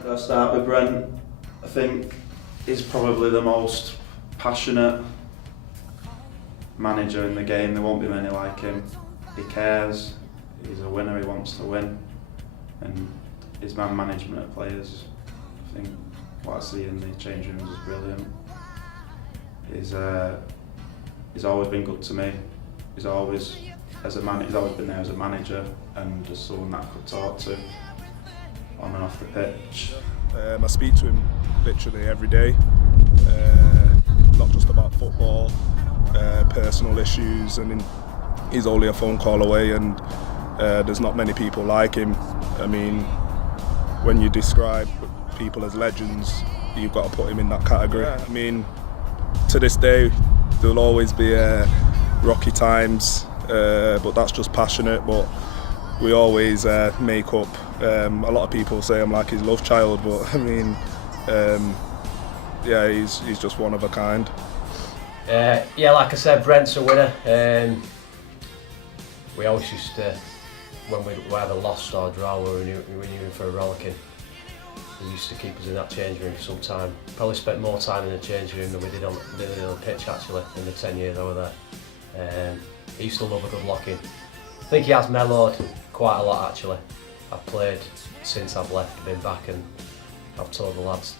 I'll start with Brent. I think he's probably the most passionate manager in the game. There won't be many like him. He cares, he's a winner, he wants to win, and his man management of players, I think what I see in the changing rooms is brilliant. He's always been good to me. He's always been there as a manager and as someone that I could talk to on and off the pitch. I speak to him literally every day, not just about football, personal issues. I mean, he's only a phone call away, and there's not many people like him. I mean, when you describe people as legends, you've got to put him in that category. I mean, to this day, there'll always be rocky times, but that's just passionate. But we always make up. A lot of people say I'm like his love child, but I mean, yeah, he's just one of a kind. Yeah, like I said, Brent's a winner. We always used to, when we either lost or draw, we were in for a rollicking. He used to keep us in that changing room for some time. Probably spent more time in the changing room than we did on the pitch actually in the 10 years over there. He used to love a good locking. I think he has mellowed quite a lot actually. I've played since I've left, been back, and I've told the lads,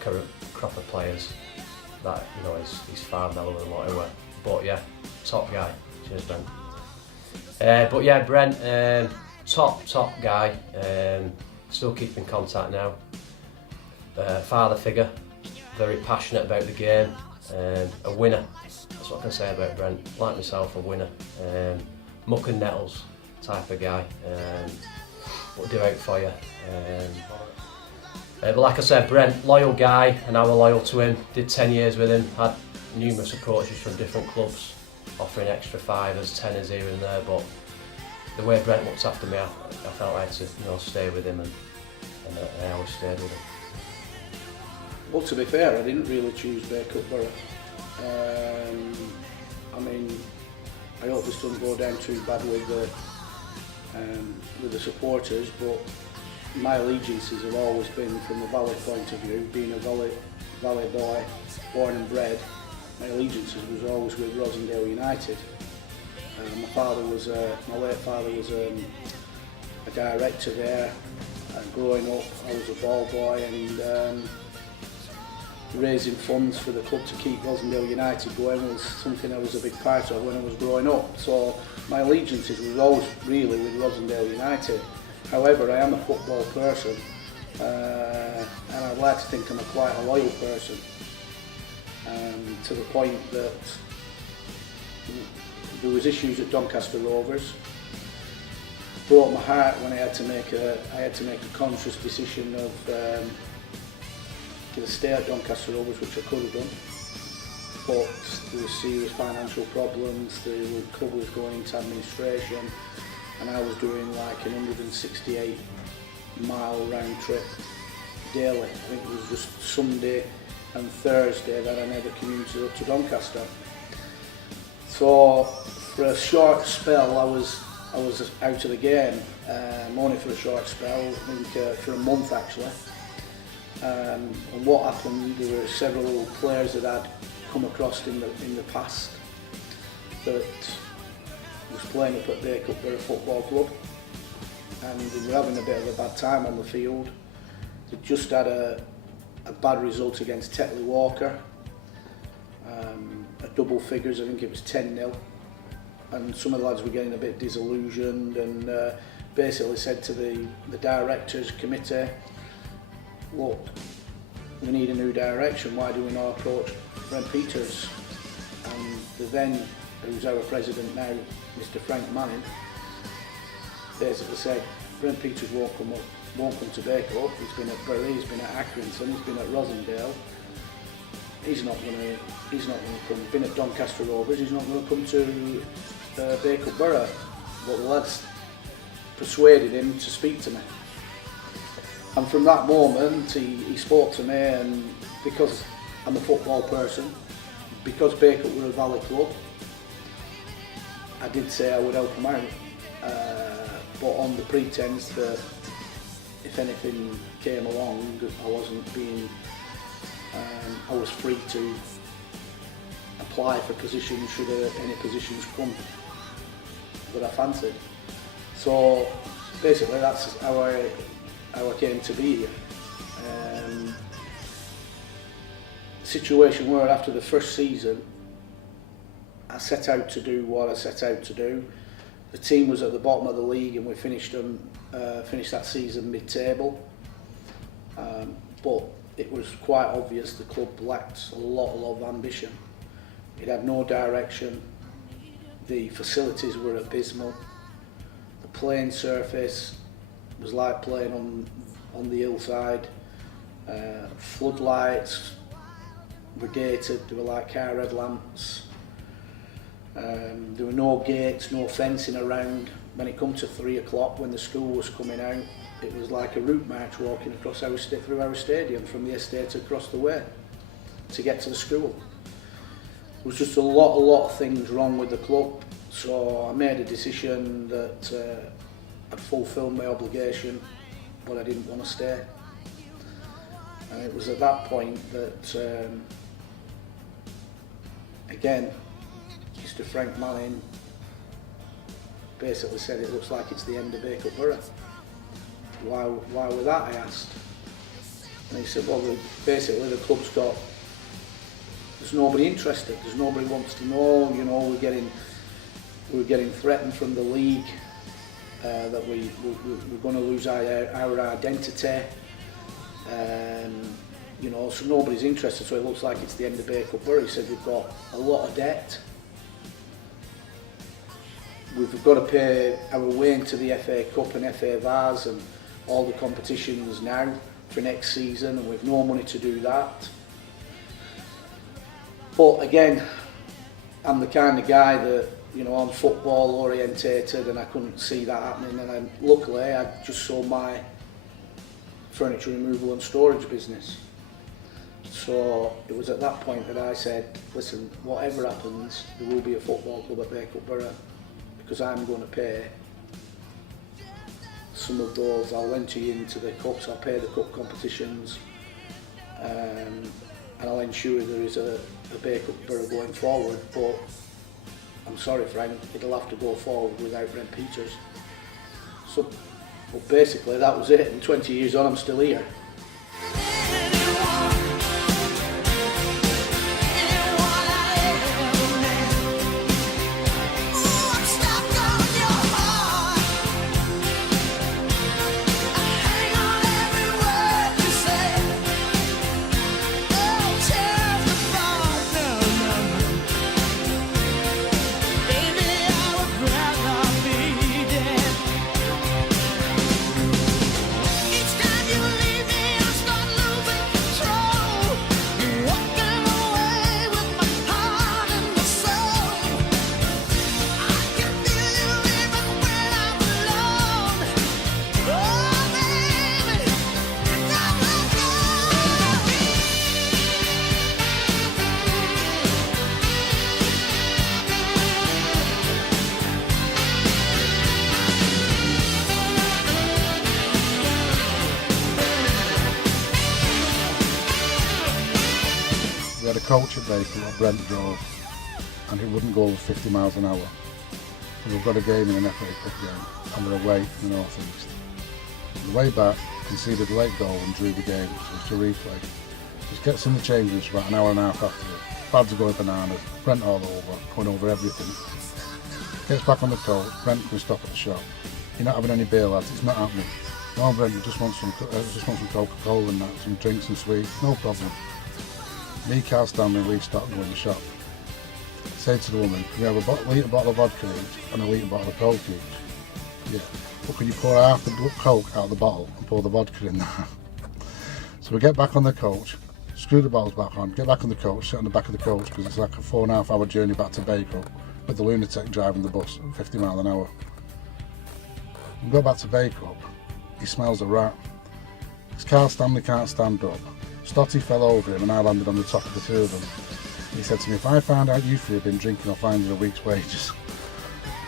current crop of players, that he's far mellower than what he were. But yeah, top guy. Cheers, Brent. But yeah, Brent, top guy. Still keep in contact now. Father figure, very passionate about the game. A winner. That's what I can say about Brent. Like myself, a winner. Muck and nettles type of guy. But do out for you. But like I said, Brent, loyal guy, and I was loyal to him. Did 10 years with him. Had numerous approaches from different clubs, offering extra fivers, tenors here and there. But the way Brent looked after me, I felt I had to stay with him, and I always stayed with him. Well, to be fair, I didn't really choose Bacup Borough. I mean, I hope this doesn't go down too bad with the supporters, but my allegiances have always been, from the Valley point of view, being a Valley boy, born and bred, my allegiances was always with Rosendale United. My late father was a director there, and growing up I was a ball boy, and raising funds for the club to keep Rosendale United going was something I was a big part of when I was growing up. So my allegiances was always really with Rosendale United. However, I am a football person, and I'd like to think I'm quite a loyal person, to the point that there was issues at Doncaster Rovers. Broke my heart when I had to make a conscious decision of to stay at Doncaster Rovers, which I could have done, but there were serious financial problems. The club was going into administration, and I was doing like an 168-mile round trip daily. I think it was just Sunday and Thursday that I never commuted up to Doncaster. So for a short spell, I was out of the game, only for a short spell. I think for a month actually. And what happened? There were several players that I'd come across in the past that was playing up at Bacup Borough Football Club, and they were having a bit of a bad time on the field. They just had a bad result against Tetley Walker, a double figures. I think it was 10-0, and some of the lads were getting a bit disillusioned, and basically said to the directors committee, look, we need a new direction, why do we not approach Brent Peters? And the then, who's our president now, Mr. Frank Manning, basically said, Brent Peters won't come to Bacup. He's been at Bury, he's been at Accrington, he's been at Rosendale. He's not going to come. Been at Doncaster Rovers, he's not going to come to Bacup Borough. But the lads persuaded him to speak to me. And from that moment, he spoke to me, and because I'm a football person, because Bacup were a Valley club, I did say I would help him out, but on the pretense that if if anything came along, I wasn't being, I was free to apply for positions should any positions come that I fancied. So basically that's how I came to be here. Situation where after the first season I set out to do what I set out to do. The team was at the bottom of the league and we finished that season mid-table, but it was quite obvious the club lacked a lot of ambition. It had no direction, the facilities were abysmal, the playing surface was like playing on the hillside, floodlights were dated, they were like car headlamps. There were no gates, no fencing around. When it come to 3 o'clock, when the school was coming out, it was like a route march walking across through our stadium from the estate across the way to get to the school. There was just a lot of things wrong with the club, so I made a decision that I'd fulfilled my obligation, but I didn't want to stay. And it was at that point that, again, Mr. Frank Manning basically said it looks like it's the end of Bacup Borough. Why with that, I asked. And he said, well, basically the club's got, there's nobody interested, there's nobody wants to know, you know, we're getting threatened from the league that we're going to lose our identity, you know, so nobody's interested, so it looks like it's the end of Bacup Borough. He said we've got a lot of debt. We've got to pay our way into the FA Cup and FA Vars and all the competitions now for next season, and we've no money to do that. But again, I'm the kind of guy that, you know, I'm football orientated and I couldn't see that happening, and luckily I just sold my furniture removal and storage business. So it was at that point that I said, listen, whatever happens, there will be a football club at Bacup Borough, because I'm going to pay some of those. I'll enter you into the cups, I'll pay the cup competitions, and I'll ensure there is a Bacup Borough going forward. But I'm sorry, Frank, it'll have to go forward without Brent Peters. So, but basically that was it, and 20 years on I'm still here. We had a coach at Bacup that Brent drove, and it wouldn't go over 50 miles an hour. And we've got a game in an FA Cup game, and we're away in the North East. On the way back, conceded a late goal and drew the game, so it's a replay. Just gets in the change rooms for about an hour and a half after it. Lads are going bananas, Brent all over, going over everything. Gets back on the coach, Brent can stop at the shop. You're not having any beer, lads, it's not happening. No, Brent, you just want some Coca-Cola and that, some drinks and sweets, no problem. Me, Carl Stanley, and Lee Stock go in the shop. Say to the woman, can you have a litre bottle of vodka each and a litre bottle of Coke each? Yeah. But can you pour half the Coke out of the bottle and pour the vodka in there? So we get back on the coach, screw the bottles back on, get back on the coach, sit on the back of the coach because it's like a 4.5 hour journey back to Bacup with the lunatic driving the bus at 50 miles an hour. We go back to Bacup, he smells a rat. His Carl Stanley can't stand up. Stotty fell over him and I landed on the top of the two of them. He said to me, if I found out you three had been drinking, I'll find you a week's wages.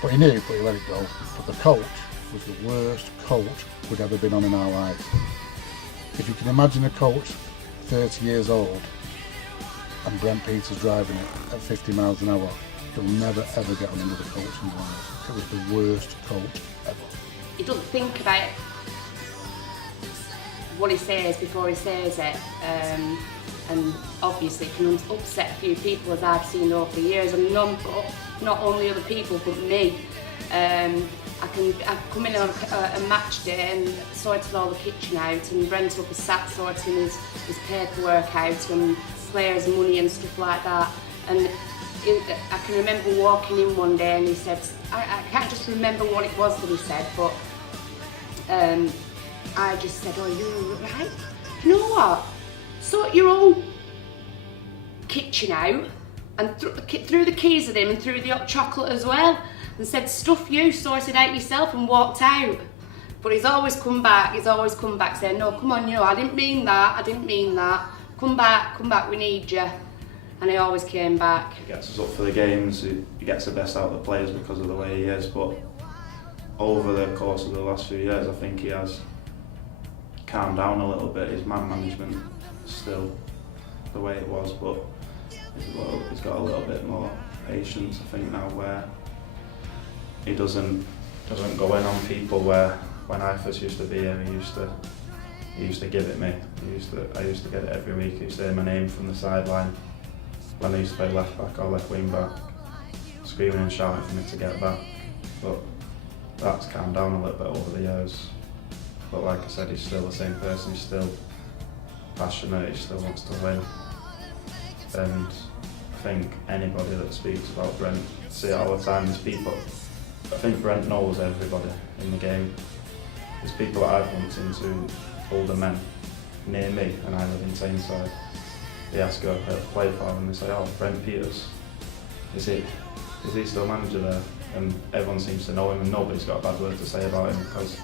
But he knew, but he let it go. But the coach was the worst coach we'd ever been on in our lives. If you can imagine a coach 30 years old and Brent Peters driving it at 50 miles an hour, he'll never ever get on another coaching line. It was the worst coach ever. He doesn't think about what he says before he says it, and obviously can upset a few people, as I've seen over the years, and not only other people but me. I've come in on a match day and sorted all the kitchen out, and Brent up was sat sorting his paperwork out and players' money and stuff like that. And I can remember walking in one day and he said, I can't just remember what it was that he said, but I just said, oh, you're right. You know what? Sort your own kitchen out, and threw the keys at him and threw the hot chocolate as well, and said, stuff you, sort it out yourself, and walked out. But he's always come back saying, no, come on, I didn't mean that, come back, we need you. And he always came back. He gets us up for the games, he gets the best out of the players because of the way he is, but over the course of the last few years I think he has calmed down a little bit. His man management is still the way it was, but he's got a little bit more patience, I think, now, where he doesn't go in on people. Where when I first used to be here, he used to give it me. I used to get it every week. He used to hear my name from the sideline when I used to play left back or left wing back, screaming and shouting for me to get back. But that's calmed down a little bit over the years. But like I said, he's still the same person. He's still passionate. He still wants to win. And I think anybody that speaks about Brent, see it all the time. There's people. I think Brent knows everybody in the game. There's people that I've bumped into, older men near me, and I live in Tameside. They ask who I play for, and they say, "Oh, Brent Peters. Is he still manager there?" And everyone seems to know him, and nobody's got a bad word to say about him because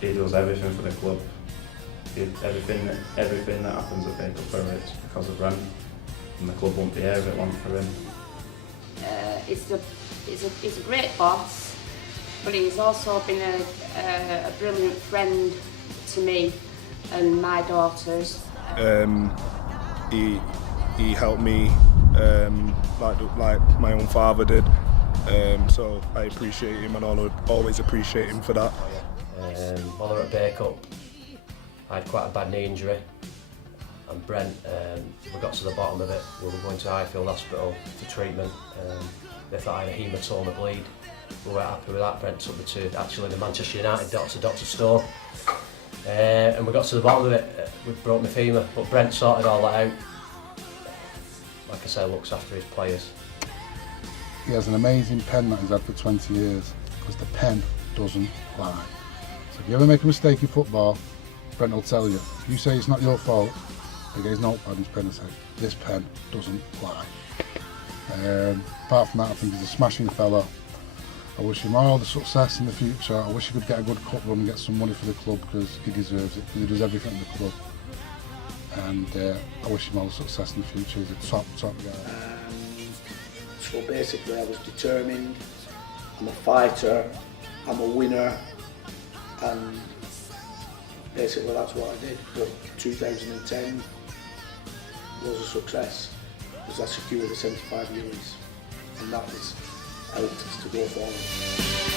he does everything for the club. Everything that happens at Bacup Borough, it's because of Brent, and the club won't be here if it weren't for him. He's a great boss, but he's also been a brilliant friend to me and my daughters. He helped me like my own father did. So I appreciate him, and I'll always appreciate him for that. While I was at Bacup, I had quite a bad knee injury, and Brent, we got to the bottom of it. We were going to Highfield Hospital for treatment. They thought I had a hematoma bleed. We weren't happy with that. Brent took me to actually the Manchester United doctor, Dr. Stone, and we got to the bottom of it. We broke my femur, but Brent sorted all that out. Like I say, looks after his players. He has an amazing pen that he's had for 20 years, because the pen doesn't lie. So if you ever make a mistake in football, Brent will tell you. If you say it's not your fault, he goes, no, on his pen and say, this pen doesn't lie. Apart from that, I think he's a smashing fella. I wish him all the success in the future. I wish he could get a good cup run and get some money for the club, because he deserves it. He does everything in the club. And I wish him all the success in the future. He's a top guy. So basically I was determined, I'm a fighter, I'm a winner, and basically that's what I did. But 2010 was a success, because I secured a 75 years, and that has helped us to go forward.